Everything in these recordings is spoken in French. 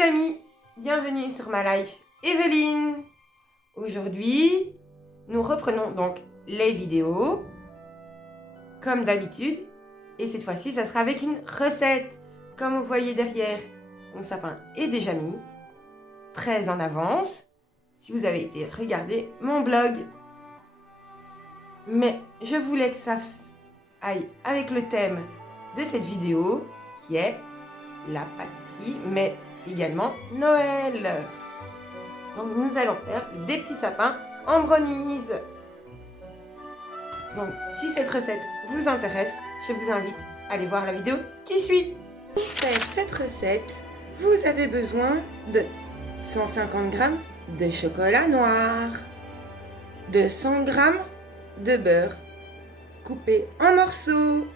les amis, bienvenue sur ma life Evelyne. Aujourd'hui, nous reprenons donc les vidéos, comme d'habitude, et cette fois-ci, ça sera avec une recette. Comme vous voyez derrière, mon sapin est déjà mis, très en avance, si vous avez été regarder mon blog. Mais je voulais que ça aille avec le thème de cette vidéo, qui est la pâtisserie, mais également Noël. Donc nous allons faire des petits sapins en brownies. Donc si cette recette vous intéresse, je vous invite à aller voir la vidéo qui suit. Pour faire cette recette, vous avez besoin de 150 g de chocolat noir, 200 g de beurre coupé en morceaux,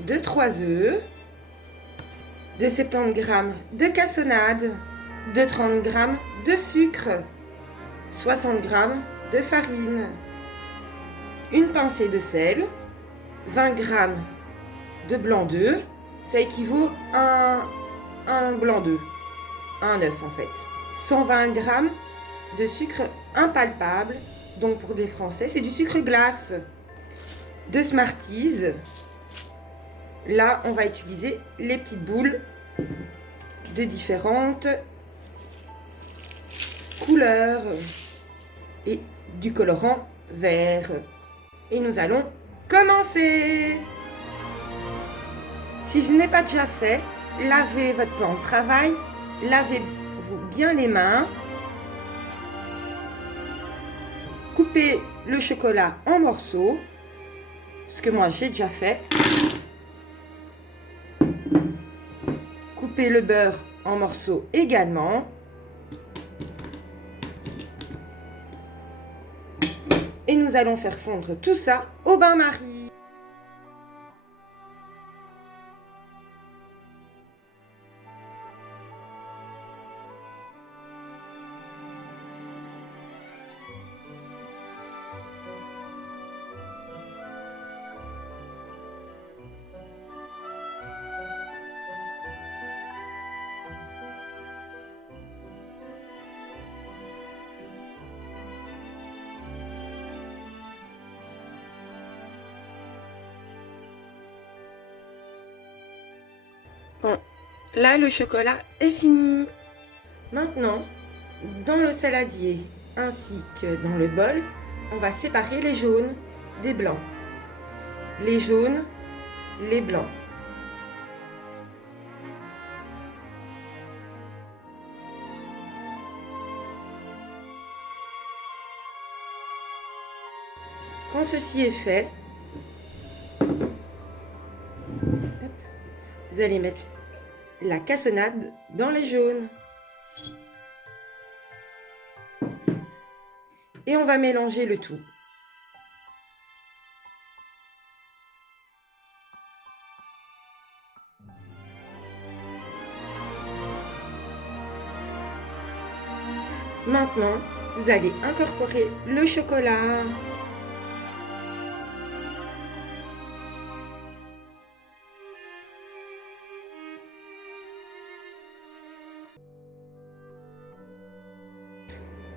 de 3 œufs, de 70 g de cassonade, de 30 g de sucre, 60 g de farine, une pincée de sel, 20 g de blanc d'œuf, ça équivaut à un blanc d'œuf, un œuf en fait, 120 g de sucre impalpable, donc pour les Français c'est du sucre glace, de Smarties. Là, on va utiliser les petites boules de différentes couleurs et du colorant vert. Et nous allons commencer. Si ce n'est pas déjà fait, lavez votre plan de travail, lavez-vous bien les mains, coupez le chocolat en morceaux, ce que moi j'ai déjà fait. Coupez le beurre en morceaux également. Et nous allons faire fondre tout ça au bain-marie. Bon, là le chocolat est fini. Maintenant, dans le saladier ainsi que dans le bol, on va séparer les jaunes des blancs. Les jaunes, les blancs. Quand ceci est fait, vous allez mettre la cassonade dans les jaunes. Et on va mélanger le tout. Maintenant, vous allez incorporer le chocolat.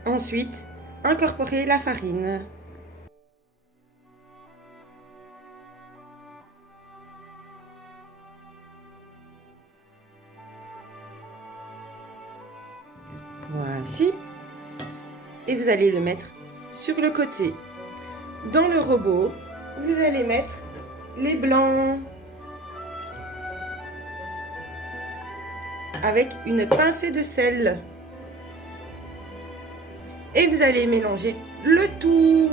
Ensuite, incorporer la farine. Voici. Et vous allez le mettre sur le côté. Dans le robot, vous allez mettre les blancs avec une pincée de sel. Et vous allez mélanger le tout.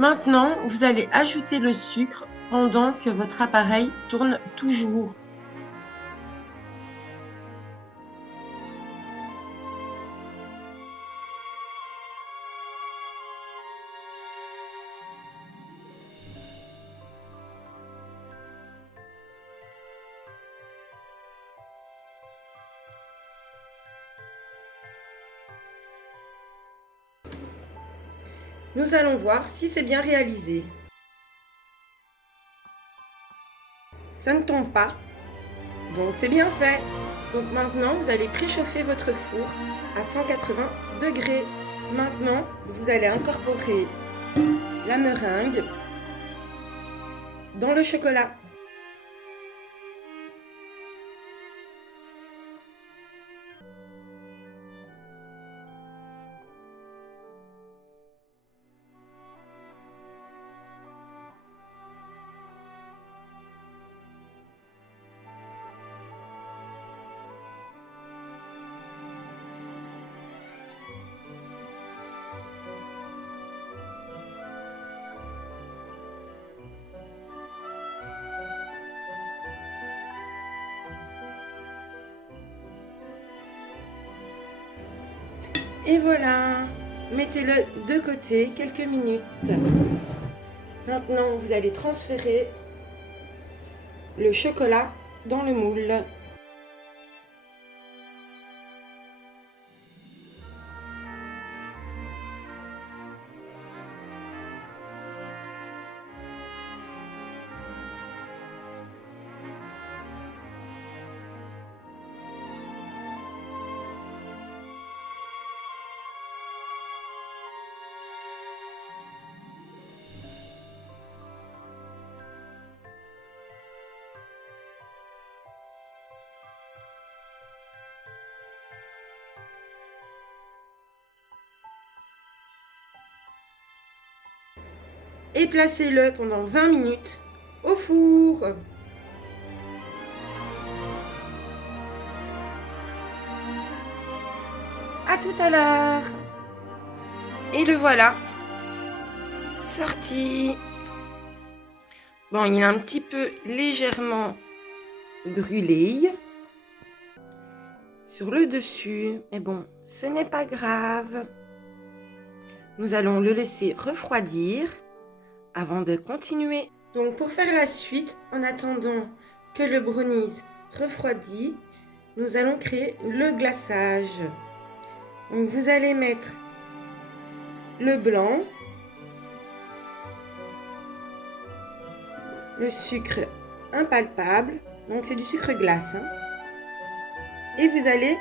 Maintenant, vous allez ajouter le sucre pendant que votre appareil tourne toujours. Nous allons voir si c'est bien réalisé. Ça ne tombe pas, donc c'est bien fait. Donc maintenant, vous allez préchauffer votre four à 180 degrés. Maintenant, vous allez incorporer la meringue dans le chocolat. Et voilà, mettez-le de côté quelques minutes. Maintenant, vous allez transférer le chocolat dans le moule. Et placez-le pendant 20 minutes au four. À tout à l'heure. Et le voilà, sorti. Bon, il est un petit peu légèrement brûlé sur le dessus, mais bon, ce n'est pas grave. Nous allons le laisser refroidir avant de continuer. Donc pour faire la suite, en attendant que le brownies refroidit, nous allons créer le glaçage. Donc vous allez mettre le blanc, le sucre impalpable, donc c'est du sucre glace, hein, et vous allez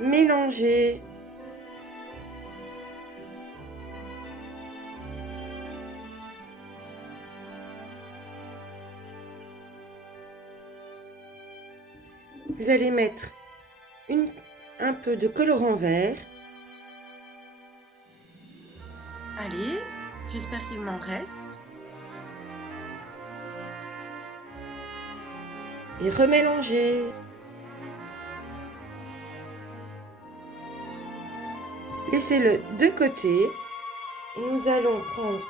mélanger. Vous allez mettre un peu de colorant vert. Allez, j'espère qu'il m'en reste. Et remélanger. Laissez-le de côté. Et nous allons prendre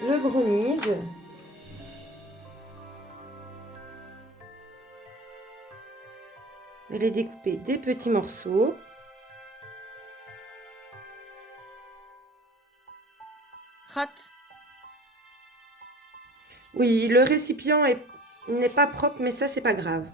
le brownies. Vous allez découper des petits morceaux. Hot. Oui, le récipient n'est pas propre, mais ça, c'est pas grave.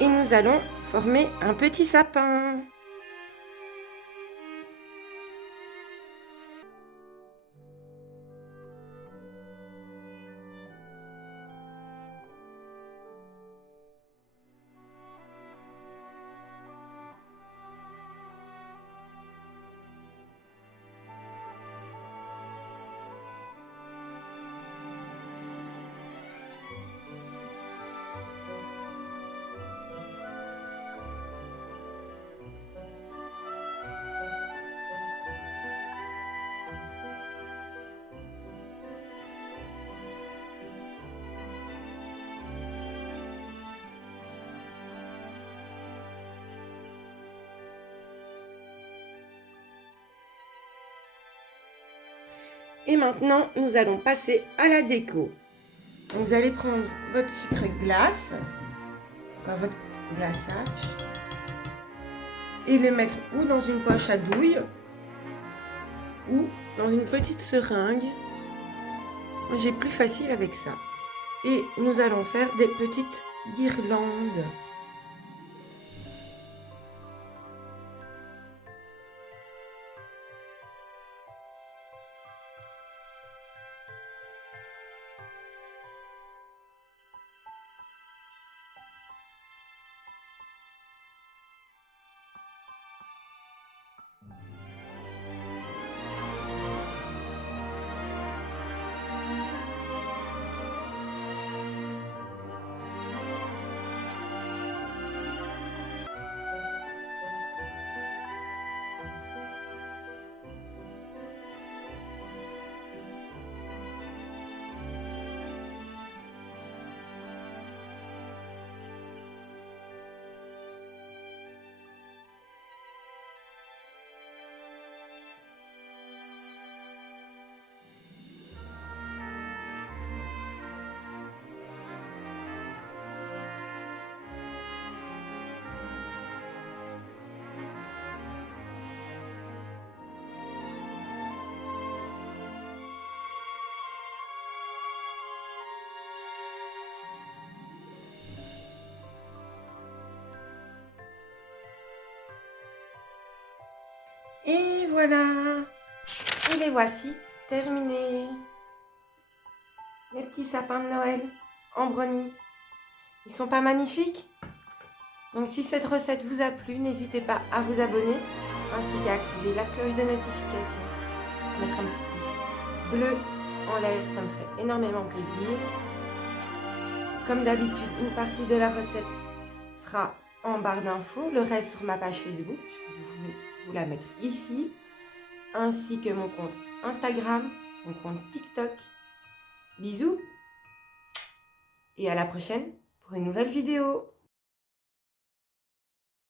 Et nous allons former un petit sapin. Et maintenant, nous allons passer à la déco. Donc, vous allez prendre votre sucre glace, votre glaçage, et le mettre ou dans une poche à douille, ou dans une petite seringue. J'ai plus facile avec ça. Et nous allons faire des petites guirlandes. Et voilà, et les voici terminés. Les petits sapins de Noël en brownies. Ils sont pas magnifiques? Donc si cette recette vous a plu, n'hésitez pas à vous abonner ainsi qu'à activer la cloche de notification. Mettre un petit pouce bleu en l'air, ça me ferait énormément plaisir. Comme d'habitude, une partie de la recette sera en barre d'infos, le reste sur ma page Facebook. Je vais vous la mettre ici, ainsi que mon compte Instagram, mon compte TikTok. Bisous et à la prochaine pour une nouvelle vidéo.